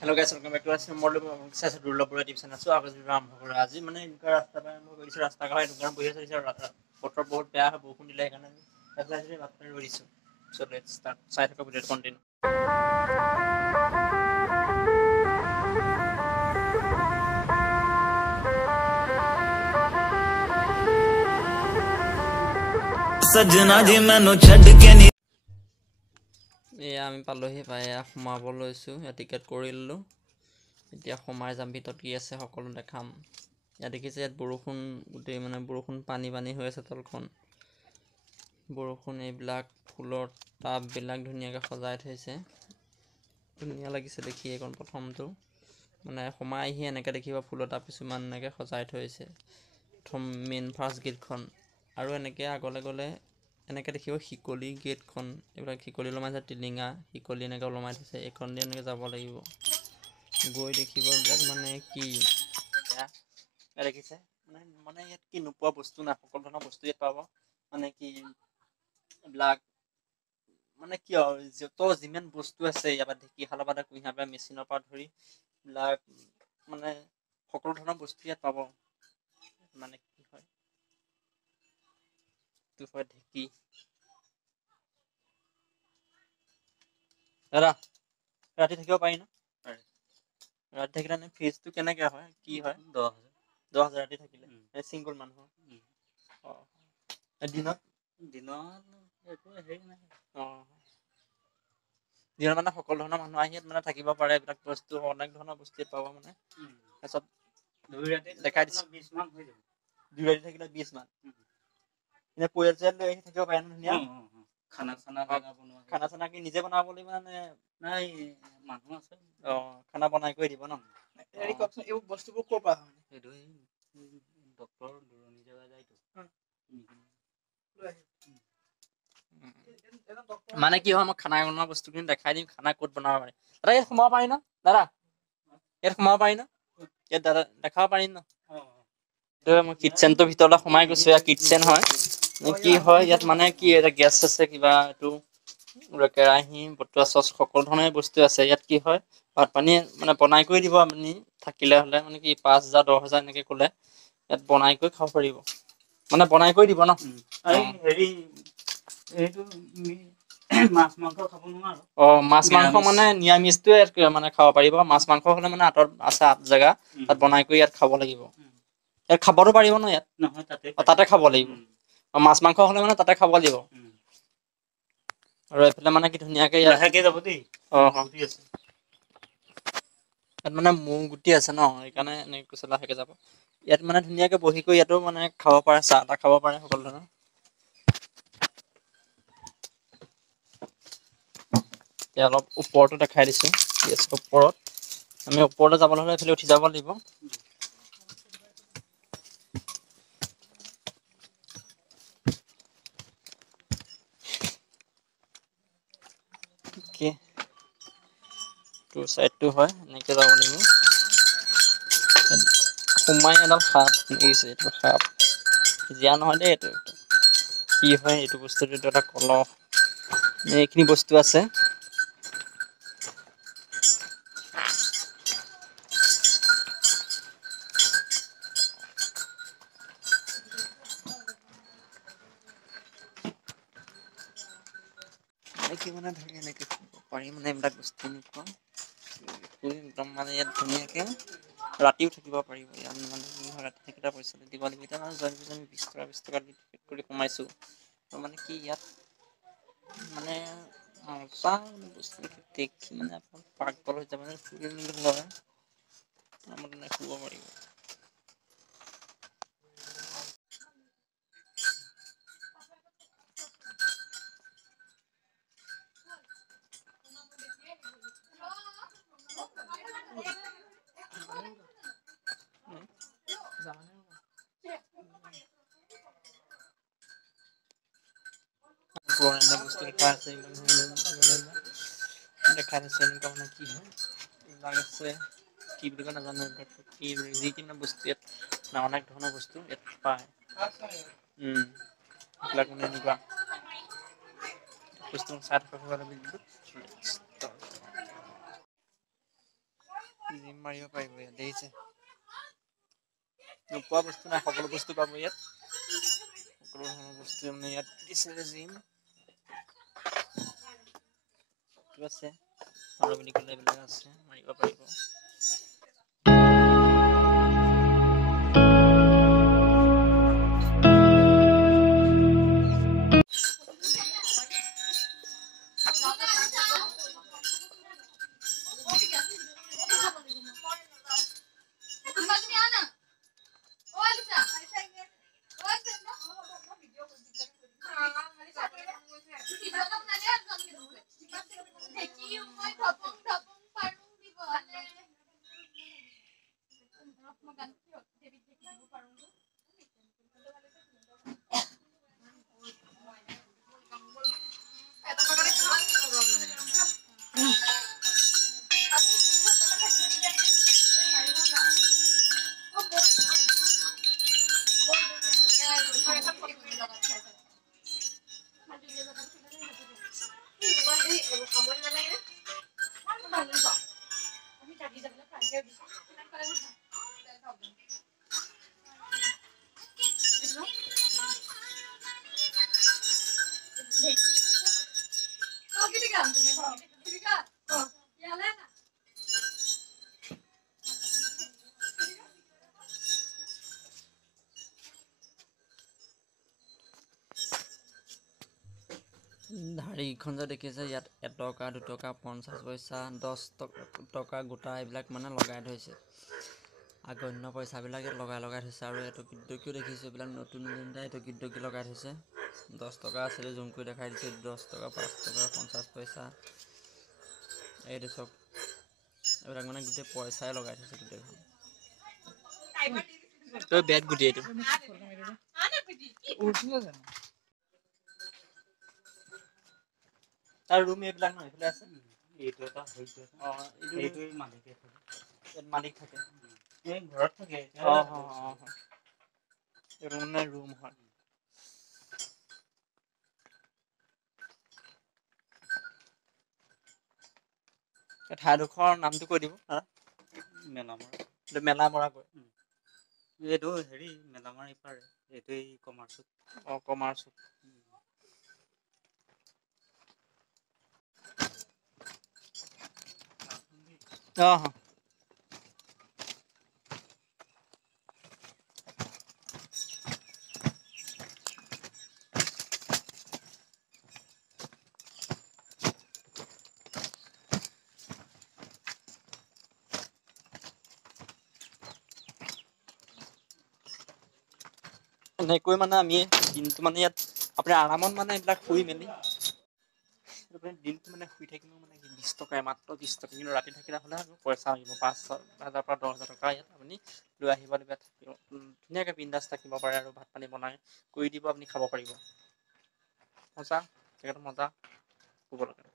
Hello guys, welcome back to us. Model success Durlapura tips and so आवाज विराम हो रहा है जी मैंने इनका रास्ता पे हम इस रास्ता का है दुकान पूछे से इस फोटो बहुत प्यार है बहुत नीला है करना ऐसा ऐसे बात करने वाली so let's start side का video continue सजना जी मैंने छड़ के नहीं ये আমি পালোহি পাই সোমাব লৈছো या টিকেট কৰিলো এতিয়া সোমাই যাম ভিতৰত কি আছে সকলো দেখাম या দেখিছে ইয়াত বৰষুণ গুটেই মানে বৰষুণ পানী পানী হৈ আছে তলখন বৰষুণ এইবিলাক ফুলৰ টাব বিলাক ধুনিয়াকৈ সজাই থৈছে ধুনিয়া লাগিছে দেখি এখন প্ৰথমটো মানে সোমাই আহি এনেকৈ দেখিব ফুলৰ টাব কিছুমান এনেকৈ সজাই থৈছে প্ৰথম মেইন ফাৰ্ষ্ট গেটখন আৰু এনেকৈ আগলৈ গলে এনেকৈ দেখিব হিকলি গেটখন এইবিলাক হিকলি লমাই আছে টিলিঙা হিকলি এনেকৈ লমাই থৈছে এখন দি এনেকৈ যাব লাগিব গৈ দেখিব ইয়াত মানে কি দেখিছে মানে ইয়াত কি নোপোৱা বস্তু না সকলো ধৰণৰ বস্তু ইয়াত পাব মানে কি ব্লাক মানে কি যত যিমান বস্তু আছে ইয়াত ঢেকি হালৰ পৰা কুঁহিয়া পৰা মেচিনৰ পৰা ধৰি ব্লাক মানে সকলো ধৰণৰ বস্তু ইয়াত পাব মানে কি হয় তো হয় ঢেকি দাদা ৰাতি থাকিব পাৰি ন ৰাতি থাকিলে নে ফিজটো কেনেকৈ হয় কি হয় 10,000 ৰাতি থাকিলে সিংগল মানুহ দিনত একো হেৰি নাই দিনত মানে সকলো ধৰণৰ মানুহ আহি মানে থাকিব পাৰে এইবিলাক বস্তু অনেক ধৰণৰ বস্তু পাব মানে তাৰপিছত 2 ৰাতি দেখাই দিছো 20 মান হৈ যাব 2 ৰাতি থাকিলে 20 মান এনে পৰিয়াল লৈ আহি থাকিব পাৰে ন ধুনীয়া খানা চানা কি নিজে বনাব লাগিব মানে নাই মানুহ আছে খানা বনাই কৰি দিব ন হেৰি কওকচোন এই বস্তুবোৰ ক'ৰ পৰা হয় এইটো ডক্টৰ দুৰণি জেগা যায়তো মানে কি হয় মই খানা বনোৱা বস্তুখিনি দেখাই দিম খানা ক'ত বনাব পাৰে দাদা ইয়াত সোমাব পাৰি ন দাদা ইয়াত সোমাব পাৰি ন ইয়াত দাদা দেখাব পাৰিম ন মই কিটচেনটোৰ ভিতৰলৈ সোমাই গৈছো ইয়াত কিটচেন হয় কি হয় ইয়াত মানে কি এটা গেছ আছে কিবা এইটো কেৰাহী বটোৱা চচ সকলো ধৰণৰ বস্তু আছে ইয়াত কি হয় ভাত পানী মানে বনাই কৰি দিব আপুনি থাকিলে হ'লে মানে কি 5,000 10,000 এনেকৈ ক'লে ইয়াত বনাই কৰি খাব পাৰিব মানে বনাই কৰি দিব ন হেৰি এইটো মাছ মাংস খাব নোৱাৰো মাছ মাংস মানে নিৰামিষটোৱে মানে খাব পাৰিব মাছ মাংস হ'লে মানে আঁতৰত আছে জেগা তাত বনাই কৰি ইয়াত খাব লাগিব ইয়াত খাবতো পাৰিব ন ইয়াত নহয় তাতে খাব লাগিব মাছ মাংস হ'লে মানে তাতে খাব লাগিব আৰু এফালে মানে কি ধুনীয়াকৈ লাহেকৈ যাব দেই গুটি আছে ইয়াত মানে মৌ গুটি আছে ন সেইকাৰণে এনেকৈ কৈছে লাহেকৈ যাব ইয়াত মানে ধুনীয়াকৈ বহি কৰি ইয়াতো মানে খাব পাৰে চাহ তাহ খাব পাৰে সকলো ধৰণৰ এতিয়া অলপ ওপৰতো দেখাই দিছোঁ ওপৰত আমি ওপৰলৈ যাবলৈ হ'লে এইফালে উঠি যাব লাগিব টু সাইডটো হয় এনেকৈ যাব লাগিব সোমাই এডাল সাপ লাগিছে এইটো সাপ জীয়া নহয় দেই এইটো কি হয় এইটো বস্তুটো এটা কলহ এইখিনি বস্তু আছে কি মানে ধৰি এনেকৈ পাৰি মানে এইবিলাক বস্তু এনেকুৱা একদম মানে ইয়াত ধুনীয়াকৈ ৰাতিও থাকিব পাৰিব ইয়াত মানে কি হয় ৰাতি থাকিলে পইচা দিব লাগিব এতিয়া মানে আমি 20 টকা দি টিকেট কৰি সোমাইছোঁ মানে কি ইয়াত মানে মজা বস্তু দেখি মানে আপোনাৰ পাগল হৈ যাব মানে শুব পাৰিব পুৰণা বস্তু দেখা আছে দেখা আছে এনেকুৱা মানে কি হয় এইবিলাক আছে কি বুলি কয় নাজানো কি যিকোনো বস্তু ইয়াত অনেক ধৰণৰ বস্তু ইয়াত পায় এইবিলাক মানে এনেকুৱা বস্তু চাই থকা জিম মাৰিব পাৰিব ইয়াত দেখিছে নোপোৱা বস্তু নাই সকলো বস্তু পাব ইয়াত সকলো ধৰণৰ বস্তু মানে ইয়াত দিছে জিম আছে আৰু বুলি ক'লে এইবিলাক আছে মাৰিব পাৰিব ধাৰিখন যে দেখিছে ইয়াত 1 টকা 2 টকা 50 পইচা 10 টকা গোটা এইবিলাক মানে লগাই থৈছে আগন্য পইচাবিলাক ইয়াত লগাই থৈছে আৰু এইটো কিডকিও দেখিছোঁ এইবিলাক নতুন এইটো কিডকি লগাই থৈছে 10 টকা আছিলে জুম কৰি দেখাই দিছে 10 টকা 5 টকা 50 পইচা এইটো চব এইবিলাক মানে গোটেই পইচাই লগাই থৈছে গোটেইখন তই বেট গুটি এইটো তাৰ ৰুম এইবিলাক নহয় এইফালে আছে এইটো এটা হৈছে এইটো মালিক থাকে এই ঘৰত থাকে এইটো মানে ৰুম হয় ঠাইডোখৰ নামটো কৈ দিব মেলামৰা কয় এইটো হেৰি মেলামৰা ইপাৰে এইটোৱেই কমাৰ্চত কমাৰ্চত এনেকৈ মানে আমি দিনটো মানে ইয়াত আপুনি আৰামত মানে এইবিলাক শুই মেলি দিনটো মানে শুই থাকিলেও মানে 20 টকাই মাত্ৰ 20 টকা কিন্তু ৰাতি থাকিলে হ'লে আৰু পইচা আহিব 5,000 পৰা 10,000 টকা ইয়াত আপুনি লৈ আহিব থাকিব ধুনীয়াকৈ বিন্দাছ থাকিব পাৰে আৰু ভাত পানী বনাই কৰি দিব আপুনি খাব পাৰিব মজা জেগাটো মজা শুব লাগে